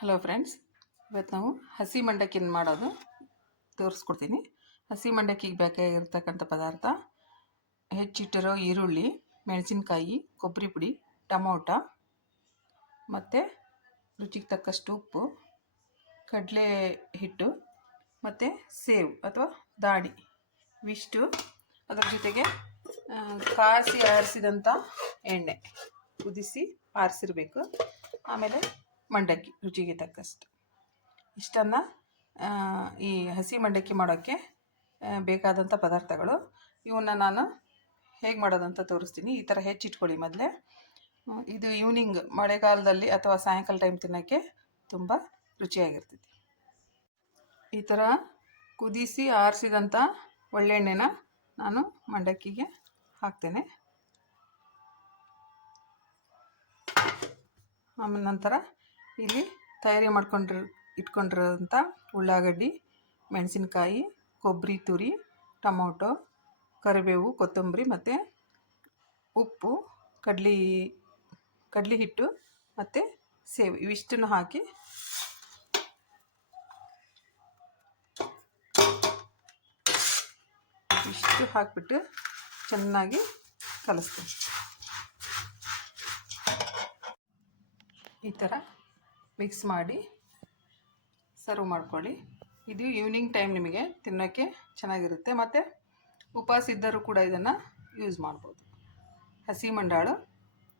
Hello friends ಇವತ್ತು ನಾವು ಹಸಿ ಮಂಡಕ್ಕಿನ ಮಾಡೋದು. ತೋರಿಸ್ಕೊಡ್ತೀನಿ. ಹಸಿ ಮಂಡಕ್ಕಿಗೆ ಬೇಕಾಗಿರ್ತಕ್ಕಂಥ ಪದಾರ್ಥ ಹೆಚ್ಚಿಟ್ಟಿರೋ ಈರುಳ್ಳಿ, ಮೆಣಸಿನಕಾಯಿ, ಕೊಬ್ಬರಿ ಪುಡಿ, ಟಮೋಟ ಮತ್ತು ರುಚಿಗೆ ತಕ್ಕಷ್ಟು ಉಪ್ಪು, ಕಡಲೆ ಹಿಟ್ಟು ಮತ್ತು ಸೇವು ಅಥವಾ ದಾಣಿ. ಇವಿಷ್ಟು. ಅದರ ಜೊತೆಗೆ ಕಾಸಿ ಆರಿಸಿದಂಥ ಎಣ್ಣೆ ಕುದಿಸಿ ಆರಿಸಿರ್ಬೇಕು. ಆಮೇಲೆ ಮಂಡಕ್ಕಿ, ರುಚಿಗೆ ತಕ್ಕಷ್ಟು. ಇಷ್ಟನ್ನು ಈ ಹಸಿ ಮಂಡಕ್ಕಿ ಮಾಡೋಕ್ಕೆ ಬೇಕಾದಂಥ ಪದಾರ್ಥಗಳು. ಇವನ್ನ ನಾನು ಹೇಗೆ ಮಾಡೋದಂತ ತೋರಿಸ್ತೀನಿ. ಈ ಥರ ಹೆಚ್ಚಿಟ್ಕೊಳ್ಳಿ ಮೊದಲೇ. ಇದು ಈವ್ನಿಂಗ್ ಮಳೆಗಾಲದಲ್ಲಿ ಅಥವಾ ಸಾಯಂಕಾಲ ಟೈಮ್ ತಿನ್ನೋಕ್ಕೆ ತುಂಬ ರುಚಿಯಾಗಿರ್ತೈತಿ. ಈ ಥರ ಕುದಿಸಿ ಆರಿಸಿದಂಥ ಒಳ್ಳೆಣ್ಣೆನ ನಾನು ಮಂಡಕ್ಕಿಗೆ ಹಾಕ್ತೇನೆ. ಆಮೇಲೆ ನಂತರ ಇಲ್ಲಿ ತಯಾರಿ ಮಾಡ್ಕೊಂಡಿರ್ ಇಟ್ಕೊಂಡಿರೋಂಥ ಉಳ್ಳಾಗಡ್ಡಿ, ಮೆಣಸಿನ್ಕಾಯಿ, ಕೊಬ್ಬರಿ ತುರಿ, ಟೊಮೊಟೊ, ಕರಿಬೇವು, ಕೊತ್ತಂಬರಿ ಮತ್ತು ಉಪ್ಪು, ಕಡ್ಲಿ ಕಡ್ಲಿ ಹಿಟ್ಟು ಮತ್ತು ಸೇವ್ ಇವಿಷ್ಟನ್ನು ಹಾಕಿ ಇಷ್ಟು ಹಾಕಿಬಿಟ್ಟು ಚೆನ್ನಾಗಿ ಕಲಿಸ್ತೀನಿ. ಈ ಥರ ಮಿಕ್ಸ್ ಮಾಡಿ ಸರ್ವ್ ಮಾಡ್ಕೊಳ್ಳಿ. ಇದು ಈವ್ನಿಂಗ್ ಟೈಮ್ ನಿಮಗೆ ತಿನ್ನೋಕ್ಕೆ ಚೆನ್ನಾಗಿರುತ್ತೆ. ಮತ್ತು ಉಪವಾಸ ಇದ್ದರೂ ಕೂಡ ಇದನ್ನು ಯೂಸ್ ಮಾಡ್ಬೋದು. ಹಸಿ ಮಂಡಾಳು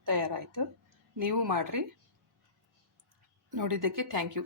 ತಯಾರಾಯಿತು. ನೀವು ಮಾಡಿರಿ. ನೋಡಿದ್ದಕ್ಕೆ ಥ್ಯಾಂಕ್ ಯು